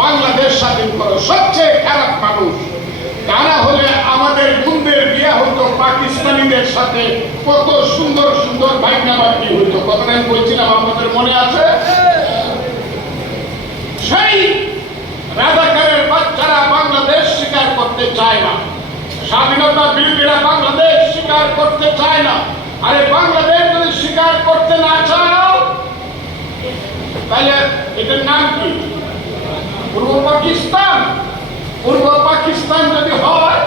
বাংলাদেশ স্বাধীন করো। সবচেয়ে খারাপ মানুষ, তারা হলে আমাদের বোনদের বিয়ে হতো, পাকিস্তানিদের সাথে কত সুন্দর সুন্দর ভাইনা বাড়ি হইতো। কথা বলছিলাম, আমাদের মনে আছে? সেই রাজাকারের বাচ্চারা বাংলাদেশ স্বীকার করতে চায় না। স্বাধীনতা বিরোধীরা বাংলাদেশ স্বীকার করতে চায় না। আরে বাংলাদেশ যদি স্বীকার করতে না চাও, তাহলে এটার নাম কি? পূর্ব পাকিস্তান পূর্ব পাকিস্তান যদি হয়,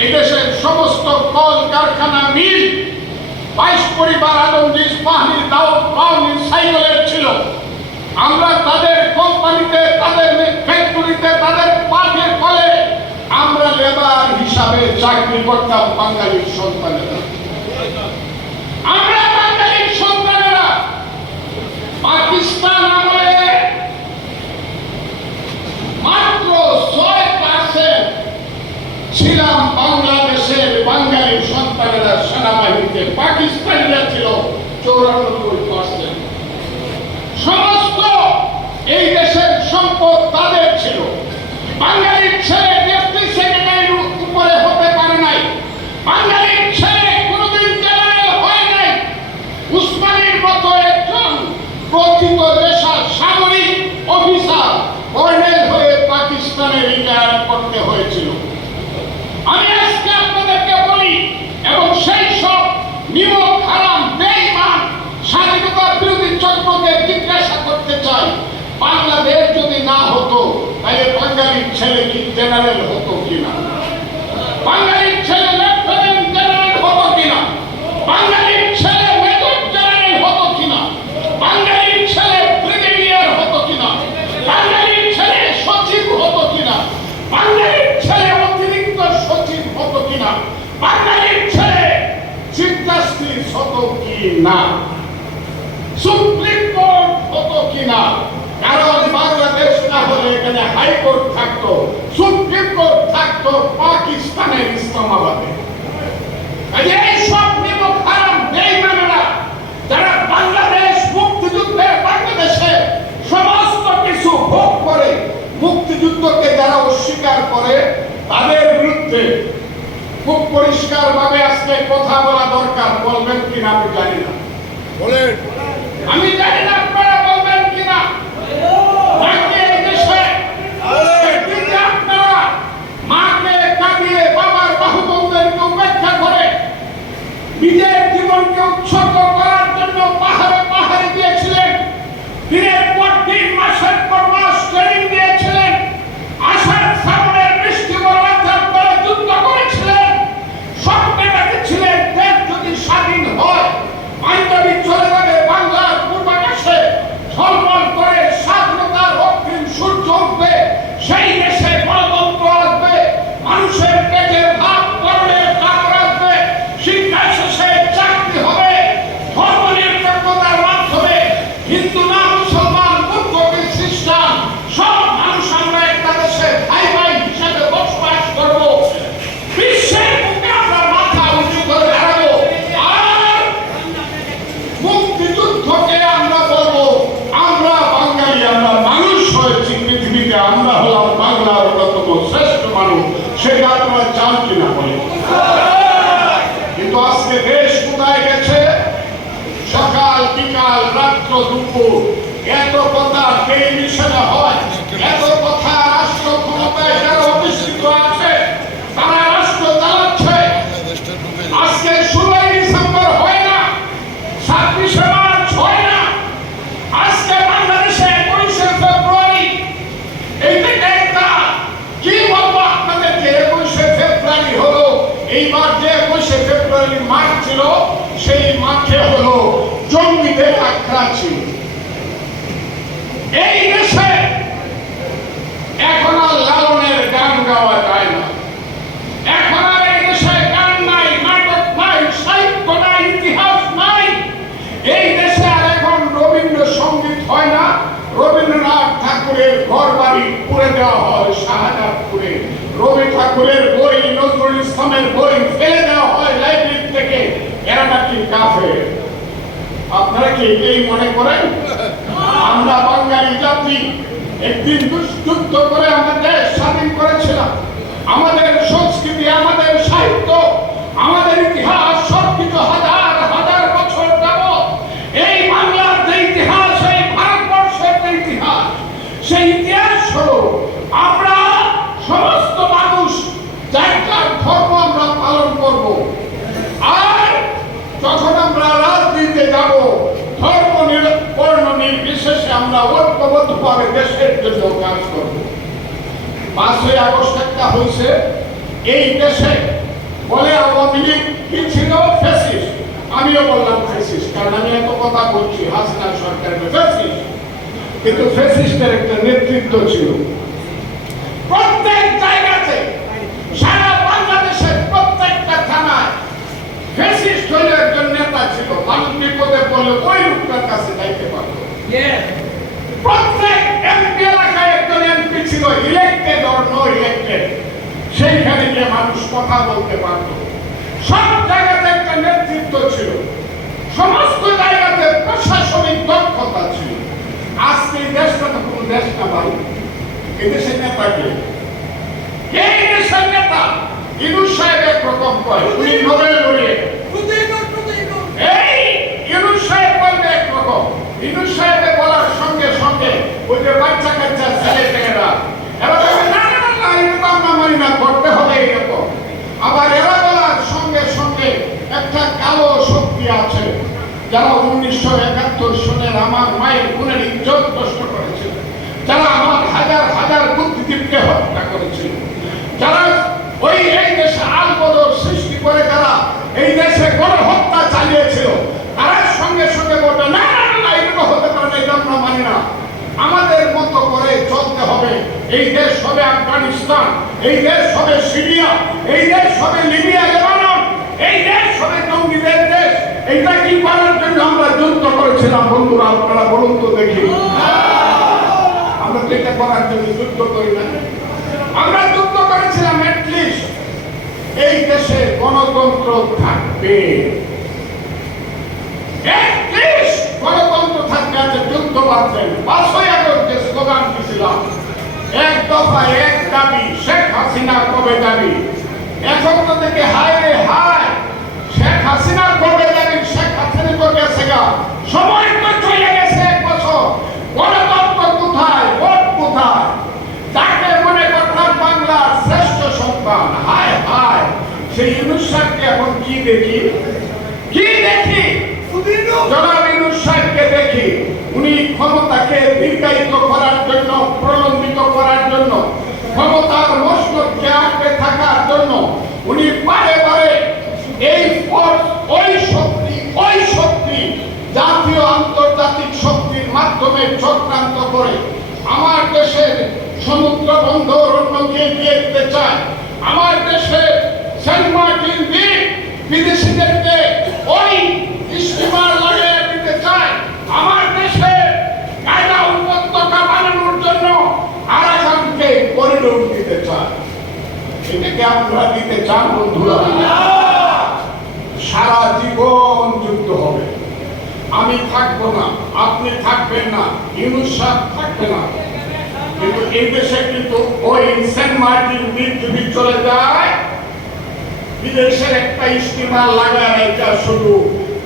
এই দেশের সমস্ত কল কারখানা মিল বাইশ পরিবার আলমগীর বাহিনী দাউদ বাহিনী সাইকেলের ছিল। আমরা তাদের কোম্পানিতে, তাদের ফ্যাক্টরিতে তাদের পাঠের ফলে আমরা লেবার হিসাবে চাকরি করতাম বাঙালির সন্তানেরা। আমরা বাঙালির সন্তানেরা। পাকিস্তান আমলে মাত্র ছয় পার্সেন্ট ছিলাম বাংলাদেশের বাঙালি সন্তানেরা, সেনাবাহিনীতে, পাকিস্তানিরা ছিল চৌরানব্বই পার্সেন্ট সমস্ত এই দেশের সম্পদ তাদের ছিল। বাঙালির ছেলে ডেপুটি সেক্রেটারির উপরে হতে পারে নাই বাঙালির ছেলে কোনোদিন জেনারেল হয় নাই উসমানীর মতো একজন প্রথিত দেশার সামরিক অফিসার কর্নেল হয়ে পাকিস্তানে রিটায়ার করতে হয়েছিল আমি আজকে আপনাদেরকে বলি এবং সেই সব নিমক হারাম বেঈমান স্বাধীনতা বিরোধী চক্রকে জিজ্ঞাসা করতে চাই বাংলাদেশ যদি না হতো তাহলে বাঙালির ছেলে কি জেনারেল হতো কিনা? বাঙালির ছেলে লেফটেন্যান্ট জেনারেল হতো কিনা? বাঙালির ছেলে মেজর জেনারেল হতো কিনা? বাঙালির ছেলে ব্রিগেডিয়ার হতো কিনা? বাঙালির ছেলে সচিব হতো কিনা? বাঙালির ছেলে অতিরিক্ত সচিব হতো কিনা? বাঙালির ছেলে চিফ জাস্টিস হতো কি না সুপ্রিম কোর্ট হতো কিনা? কারণ না হলে এখানে হাইকোর্ট থাকতো সুপ্রিম কোর্ট থাকতো পাকিস্তানের ইসলামাবাদে। এই সব নিমক হারাম বেঈমানেরা যারা বাংলাদেশ মুক্তিযুদ্ধের বাংলাদেশে সমস্ত কিছু ভোগ করে মুক্তিযুদ্ধকে যারা অস্বীকার করে তাদের বিরুদ্ধে খুব পরিষ্কার ভাবে আজকে কথা বলা দরকার বলবেন কিনা আমি জানি না। বলেন। আমি জানি না He did. এত কথা টেলিভিশনে হয় এত কথা রাষ্ট্র ক্ষমতায় যারা অধিষ্ঠিত আছে তারা রাষ্ট্র চালাচ্ছে বাংলাদেশটা ডুবে আজকে ষোলোই ডিসেম্বর হয় না ছাব্বিশে মার্চ হয় না আজকে বাংলাদেশে একুশে ফেব্রুয়ারি এই থেকে একটা কি বলব আপনাদেরকে একুশে ফেব্রুয়ারি হলো এইবার যে একুশে ফেব্রুয়ারি মাঠ ছিল সেই মাঠে হলো জঙ্গিদের আখড়া ছিল এই দেশে এখন আর লালনের গান গাওয়া যায় না এখন আর এই দেশে গান নাই নাটক নাই সাহিত্য নাই ইতিহাস নাই এই দেশে আর এখন রবীন্দ্রসঙ্গীত হয় না রবীন্দ্রনাথ ঠাকুরের ঘর বাড়ি পুড়ে দেওয়া হয় শাহজাদপুরে রবি ঠাকুরের বই, নজরুল ইসলামের বই ফেলে দেওয়া হয় লাইব্রেরি থেকে। এরা নাকি কাফের? আপনারা কি এটাই মনে করেন? আমরা বাঙালি জাতি, একদিন যুদ্ধ করে আমাদের স্বাধীন করেছিলাম। আমাদের সংস্কৃতি, আমাদের সাহিত্য, আমাদের ইতিহাস সবকিছু হাজার হাজার বছর যাবত এই বাংলার যে ইতিহাস, এই ভারতবর্ষের যে ইতিহাস, সেই ইতিহাস হলো আমরা সমস্ত মানুষ যার যার ধর্ম আমরা পালন করব আর যখন আমরা রাজনীতিতে যাব ধর্ম নির- বর্ণ নির্বিশেষে আমরা ঐক্যবদ্ধভাবে দেশের জন্য কাজ করব। পাঁচই আগস্ট একটা হয়েছে, এই দেশে বলে আওয়ামী লীগ কি ছিল? ফেসিস আমিও বললাম ফেসিস কারণ আমি এত কথা বলছি, হাসিনা সরকারের ফেসিস কিন্তু ফেসিস্টের একটা নেতৃত্ব ছিল। প্রত্যেক জায়গাতে, সারা বাংলাদেশের প্রত্যেকটা থানায় ফেসিস্ট হইলে একজন নেতা ছিল। মানুষ বিপদে পড়লে ওই লোকটার কাছে যাইতে পারতো। প্রত্যেক এমপি এলাকায় একজন এমপি ছিল ইলেক্টেড অর নো ইলেক্টেড সেইখানে গিয়ে মানুষ কথা বলতে পারত। সব জায়গাতে একটা নেতৃত্ব ছিল। সমস্ত জায়গাতে প্রশাসনিক দক্ষতা ছিল। আজকে এই দেশটা তো কোন দেশ না ভাই এই দেশের নেতা কে? এই দেশের নেতা ইনু সাহেব একরকম কয় উনি নোবেল এই ইউনুস সাহেব বলবে একরকম। ইউনুস সাহেবে বলার সঙ্গে সঙ্গে ওই যে বাচ্চা কাচ্চা ছেলে মেয়েরা এরা বলবে না না না, না এটা আমরা মানি না করতে হবে এরকম। আবার এরা বলার সঙ্গে সঙ্গে একটা কালো শক্তি আছে। যারা উনিশশো একাত্তর সনের আমার মায়ের গুণের ইজ্জত নষ্ট করেছিল যারা আমার হাজার হাজার বুদ্ধিজীবীকে হত্যা করেছিল যারা ওই এই দেশে আলবদর সৃষ্টি করে যারা এই দেশে গণহত্যা চালিয়েছিল তারা সঙ্গে সঙ্গে বলবে না না না, না এগুলো হতে পারে না এটা আমরা মানি না আমাদের মতো করে চলতে হবে এই দেশ হবে আফগানিস্তান, এই দেশ হবে সিরিয়া, এই দেশ হবে লিবিয়া, লেবানন, এই দেশ হবে জঙ্গিদের দেশ। এটা কি করার জন্য আমরা যুদ্ধ করেছিলাম? বন্ধুরা, আপনারা বলুন তো দেখি। আমরা তো এটা করার জন্য যুদ্ধ করি না। আমরা যুদ্ধ করেছিলাম অ্যাটলিস্ট এই দেশে গণতন্ত্র থাকবে। গণতন্ত্র থাকবে আছে যুদ্ধ বাঁধবেন পাঁচই আগস্ট যে স্লোগান দিয়েছিলাম এক দফা এক দাবি, শেখ হাসিনা কবে দাবি? এখন তো দেখে হায় রে হায়, শেখ হাসিনা কবে যাবেন শেখ হাসিনা তো গেছে গা। সময় তো চলে গেছে এক বছর। গণতন্ত্র কোথায়? ভোট কোথায়? যাকে মনে করতাম বাংলার শ্রেষ্ঠ সন্তান। হায় হায়, সেই ইউনুস সাহেবকে এখন কি দেখি? কি দেখি? জনাব ইউনুস সাহেবকে দেখি। উনি ক্ষমতাকে দীর্ঘায়িত করার জন্য প্রলম্বিত করার জন্য, ক্ষমতার মস্তককে আঁকড়ে থাকার জন্য উনি বারে বারে এই ফোর্স ওই শক্তি ওই শক্তি, জাতীয় আন্তর্জাতিক শক্তির মাধ্যমে চক্রান্ত করে আমার দেশের সমুদ্র বন্দর অন্যকে দিয়ে দিতে চায় আমার দেশের সেন্ট মার্টিন দ্বীপ বিদেশিদেরকে ওই স্টিমার লাগিয়ে দিতে চায় আমার দেশে কায়দা উপত্যকা বানানোর জন্য আরাকানকে করিডোর দিতে চায় এটাকে আপনারা দিতে চান বন্ধুরা? সারা জীবন যুদ্ধ হবে। আমি থাকব না, আপনি থাকবেন না ইউনুস থাকবে না। কিন্তু এই দেশে কিন্তু ওই সেন্ট মার্টিন দ্বীপ যদি চলে যায়, বিদেশের একটা স্টিমার লাগায় এটা শুধু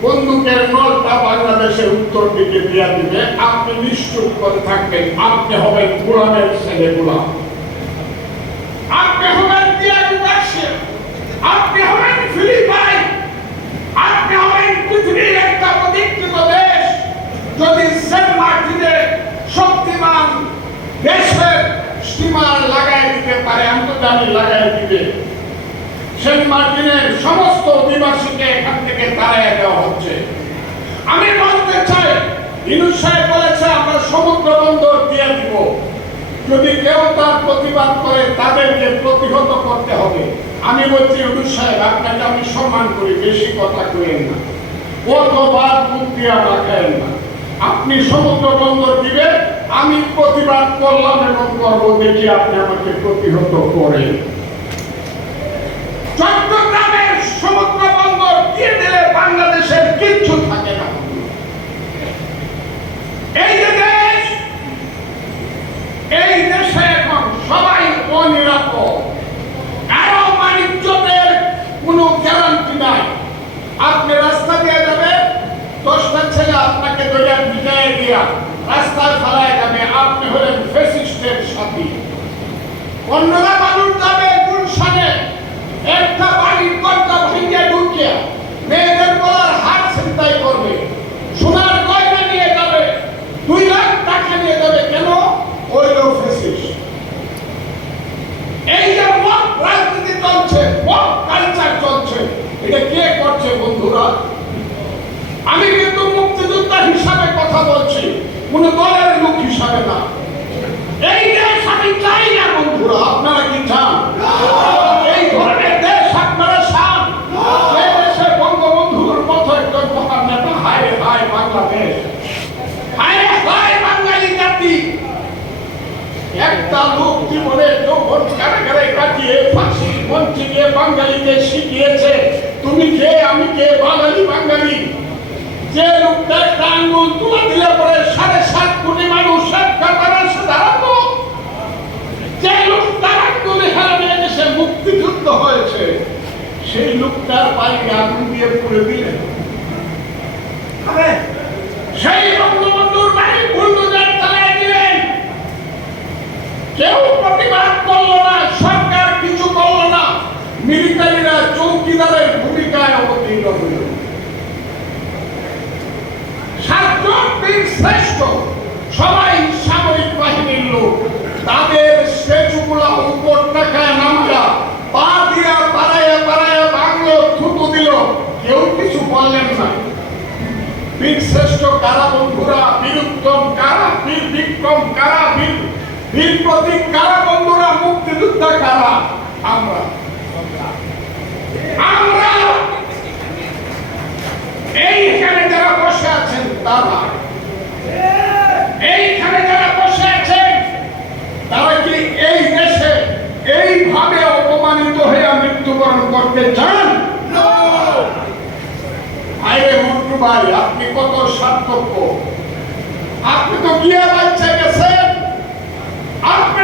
বন্দুকের নলটা বাংলাদেশের উত্তর দিকে দিয়া দিবে। আপনি নিশ্চুপ করে থাকবেন, আপনি হবেন গোলামের ছেলে গোলাম আপনি হবেন তিয়াগি রাশিয়া আপনি হবেন ফিলিপাইন আপনি হবেন পৃথিবীর একটা অধিকৃত দেশ যদি সেন্ট মার্টিনের শক্তিমান দেশের স্টিমার লাগাই দিতে পারে আন্তর্জাতিক লাগাই দিবে। সেন্ট মার্টিনের সমস্ত অধিবাসীকে এখান থেকে তাড়াইয়া দেওয়া হচ্ছে। আমি বলতে চাই, ইনুস সাহেব বলেছে, আমরা সমুদ্র বন্দর দিয়ে দিব। যদি কেউ তার প্রতিবাদ করে, তাদেরকে প্রতিহত করতে হবে। আমি বলছি, ইনুস সাহেব, আপনাকে আমি সম্মান করি, বেশি কথা করেন না। কতবার মুখ দিয়া না। আপনি সমুদ্র বন্দর দিবেন, আমি প্রতিবাদ করলাম এবং করব দেখি আপনি আমাকে প্রতিহত করে চট্টগ্রামের সমুদ্র বন্দর দিয়ে দিলে বাংলাদেশের কিচ্ছু থাকে না। এই যে দেশ, এই দেশে এখন সবাই অনিরাপদ। আরও বাণিজ্যদের কোনো গ্যারান্টি নাই। আপনি রাস্তা দিয়া রাস্তায় ফেলায় যাবে। আপনি হলেন ফেসিস্টের সাথী। অন্যরা মানুষ যাবে গুলশানে। একটা বাড়ির কর্তা ভাঙিয়া ঢুকিয়া মেয়েদের বলার হাত চিন্তাই করবে। সোনার গয়না নিয়ে যাবে। দুই লাখ টাকা নিয়ে যাবে। কেন? ওই লোক ফেসিস্ট এই যে মত রাজনীতি চলছে মত কালচার চলছে, এটা কে করছে বন্ধুরা? আমি কিন্তু মুক্তিযোদ্ধা হিসাবে কথা বলছি, কোন দলের লোক হিসাবে না। এই দেশ আমি চাই না, বন্ধুরা, আপনারা কি চান? এই ধরনের দেশ আপনারা চান? এই দেশে বঙ্গবন্ধুর মতো একজন মহান নেতা, হায় হায় বাংলাদেশ, হায় হায় বাঙালি জাতি। একটা লোক জীবনে যৌবন কারাগারে কাটিয়ে ফাঁসি মঞ্চে গিয়ে বাঙালিকে শিখিয়েছে, তুমি কে? আমি কে? বাঙালি বাঙালি। যে লোকটা একটা আঙ্গুল তুলে দিলে পরে সাড়ে সাত কোটি মানুষ এক কাতারে এসে দাঁড়াতো। যে লোকটার আঙ্গুলে হারাবে দেশে মুক্তিযুদ্ধ হয়েছে, সেই লোকটার বাড়ি আগুন দিয়ে পুড়ে দিলেন সেই বঙ্গবন্ধুর বাড়ি বুলডোজার চালিয়ে দিলেন। কেউ প্রতিবাদ করল না সরকার কিছু করল না মিলিটারিরা চৌকিদারের ভূমিকায় অবতীর্ণ হইল সাতজন শ্রেষ্ঠ। সবাই সামরিক বাহিনীর লোক। তাদের স্ট্যাচুগুলা উপর টাকায় নামলা পা দিয়া পাড়াইয়া পাড়াইয়া বাংলো থুতু দিল। কেউ কিছু বললেন না। বীর শ্রেষ্ঠ কারা বন্ধুরা? বীর উত্তম কারা? বীর বিক্রম কারা? বীর বীর প্রতীক কারা বন্ধুরা? মুক্তিযোদ্ধা কারা? আমরা। আমরা। এইখানে যারা বসে আছেন, তারা। করতে চান আরে মন্টু ভাই আপনি কত সার্থক। আপনি তো বিয়ে বাচ্চা গেছেন আপনি